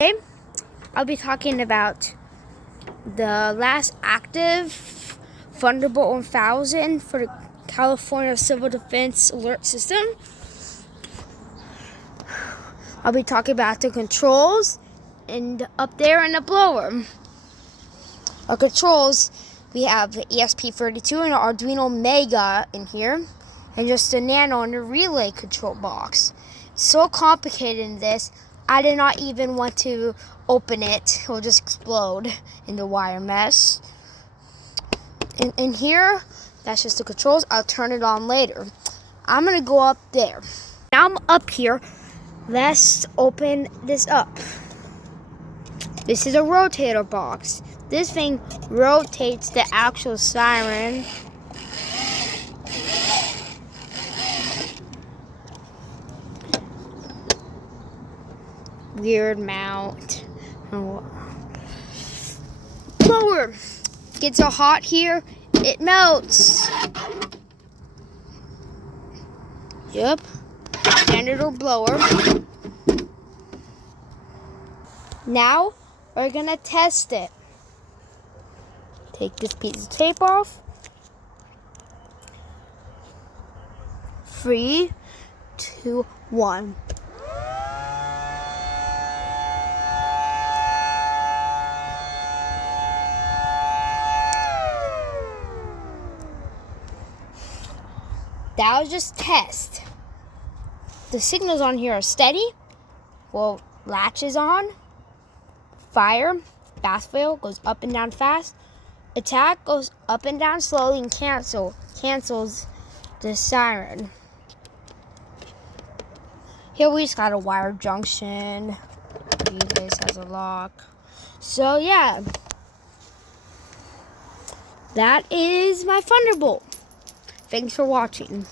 Today, I'll be talking about the last active Thunderbolt 1000 for the California Civil Defense Alert System. I'll be talking about the controls and up there in the blower. Our controls, we have the ESP32 and Arduino Mega in here, and just the Nano and the relay control box. It's so complicated in this, I did not even want to open it. It will just explode in the wire mesh. In here, that's just the controls. I'll turn it on later. I'm going to go up there. Now I'm up here. Let's open this up. This is a rotator box. This thing rotates the actual siren. Weird mount. Blower gets so hot here, it melts. Yep, janitor blower. Now we're gonna test it. Take this piece of tape off. 3, 2, 1. That was just test. The signals on here are steady. Well, latch is on. Fire, fast fail, goes up and down fast. Attack goes up and down slowly and cancels the siren. Here we just got a wire junction. This has a lock. So yeah. That is my Thunderbolt. Thanks for watching.